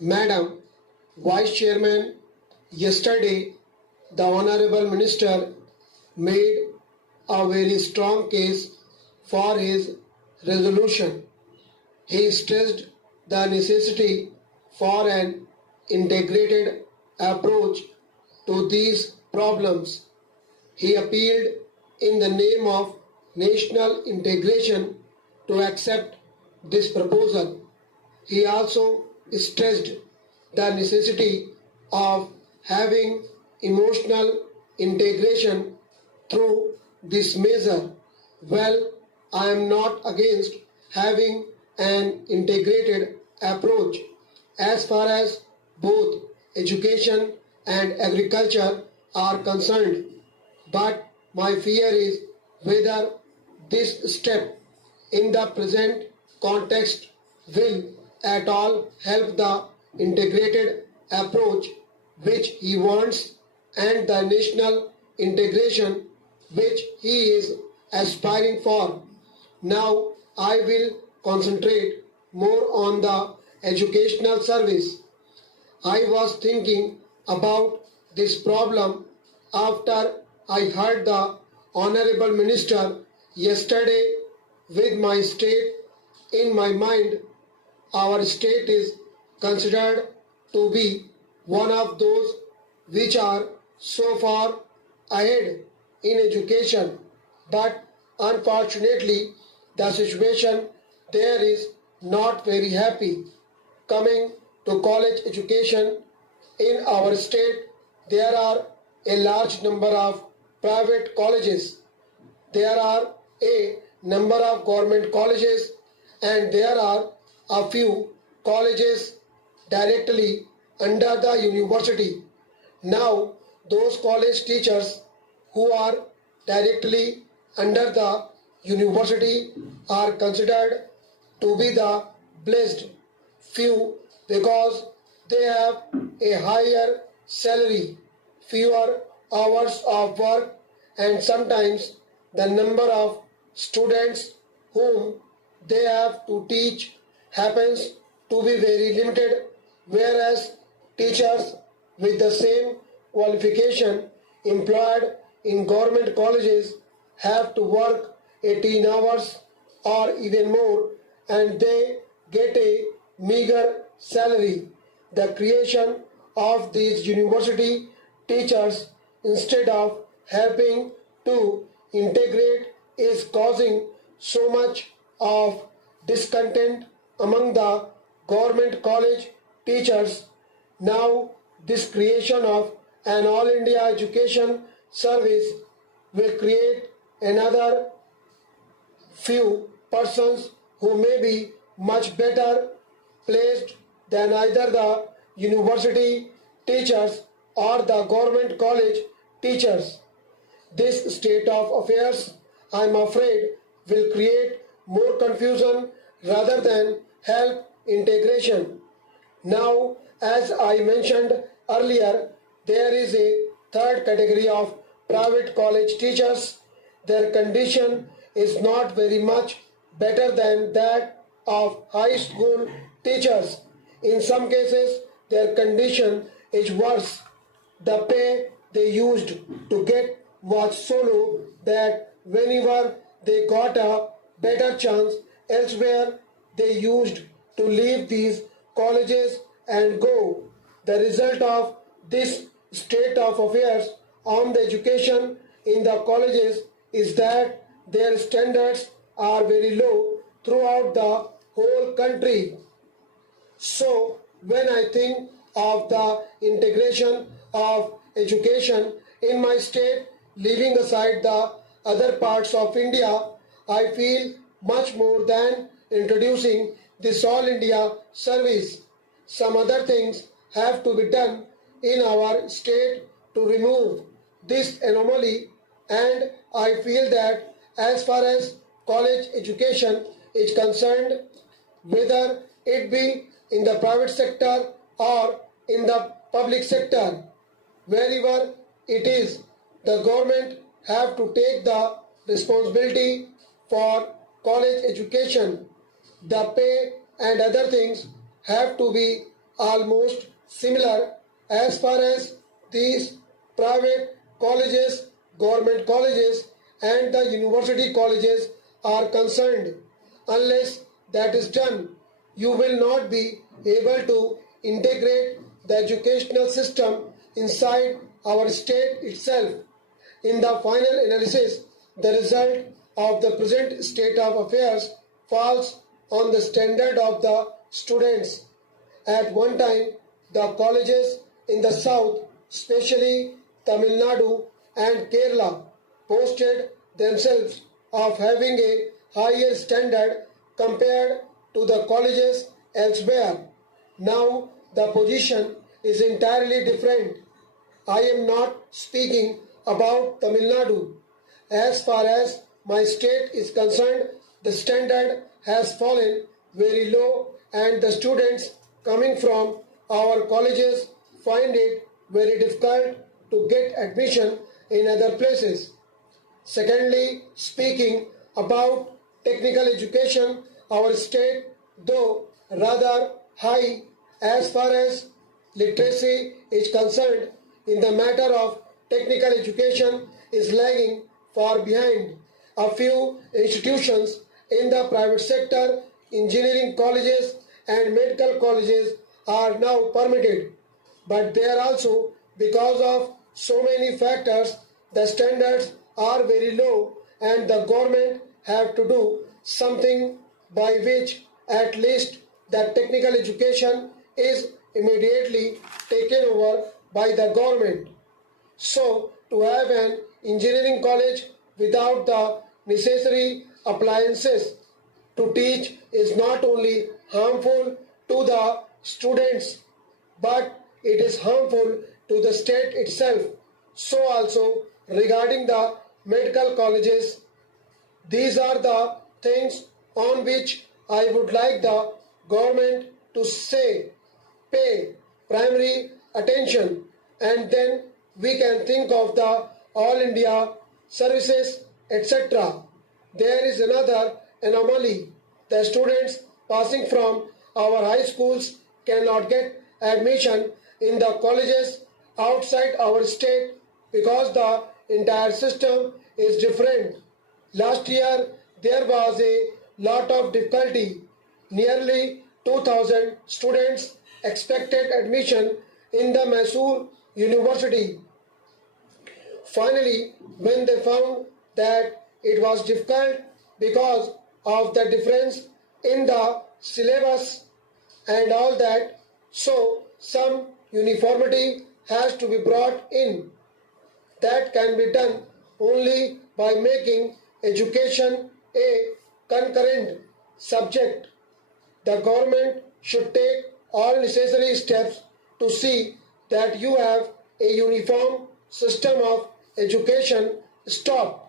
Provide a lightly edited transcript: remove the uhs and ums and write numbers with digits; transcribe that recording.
Madam Vice Chairman, yesterday the Honorable Minister made a very strong case for his resolution. He stressed the necessity for an integrated approach to these problems. He appealed in the name of national integration to accept this proposal. He also stressed the necessity of having emotional integration through this measure. Well, I am not against having an integrated approach as far as both education and agriculture are concerned. But my fear is whether this step in the present context will at all help the integrated approach which he wants and the national integration which he is aspiring for. Now I will concentrate more on the educational service. I was thinking about this problem after I heard the Honorable Minister yesterday. With my state in my mind, our state is considered to be one of those which are so far ahead in education, but unfortunately the situation there is not very happy. Coming to college education in our state, there are a large number of private colleges. There are a number of government colleges and there are a few colleges directly under the university. Now, those college teachers who are directly under the university are considered to be the blessed few because they have a higher salary, fewer hours of work, and sometimes the number of students whom they have to teach happens to be very limited, whereas teachers with the same qualification employed in government colleges have to work 18 hours or even more and they get a meager salary. The creation of these university teachers instead of helping to integrate is causing so much of discontent among the government college teachers. Now this creation of an all India education service will create another few persons who may be much better placed than either the university teachers or the government college teachers. This state of affairs, I am afraid, will create more confusion rather than help integration. Now, as I mentioned earlier, there is a third category of private college teachers. Their condition is not very much better than that of high school teachers. In some cases, their condition is worse. The pay they used to get was so low that whenever they got a better chance elsewhere, they used to leave these colleges and go. The result of this state of affairs on the education in the colleges is that their standards are very low throughout the whole country. So, when I think of the integration of education in my state, leaving aside the other parts of India, I feel much more than introducing this All India service. Some other things have to be done in our state to remove this anomaly, and I feel that as far as college education is concerned, whether it be in the private sector or in the public sector, wherever it is, the government have to take the responsibility for college education. The pay and other things have to be almost similar as far as these private colleges, government colleges, and the university colleges are concerned. Unless that is done, you will not be able to integrate the educational system inside our state itself. In the final analysis, the result of the present state of affairs falls on the standard of the students. At one time, the colleges in the south, especially Tamil Nadu and Kerala, boasted themselves of having a higher standard compared to the colleges elsewhere. Now the position is entirely different. I am not speaking about Tamil Nadu. As far as my state is concerned, the standard has fallen very low and the students coming from our colleges find it very difficult to get admission in other places. Secondly, speaking about technical education, our state, though rather high as far as literacy is concerned, in the matter of technical education is lagging far behind. A few institutions in the private sector, engineering colleges and medical colleges are now permitted, but they are also, because of so many factors, the standards are very low and the government have to do something by which at least the technical education is immediately taken over by the government. So, to have an engineering college without the necessary appliances to teach is not only harmful to the students, but it is harmful to the state itself. So also regarding the medical colleges, these are the things on which I would like the government to pay primary attention, and then we can think of the All India services, etc. There is another anomaly. The students passing from our high schools cannot get admission in the colleges outside our state because the entire system is different. Last year there was a lot of difficulty. Nearly 2000 students expected admission in the Mysore University. Finally, when they found that it was difficult because of the difference in the syllabus and all that, so some uniformity has to be brought in. That can be done only by making education a concurrent subject. The government should take all necessary steps to see that you have a uniform system of education. Stop.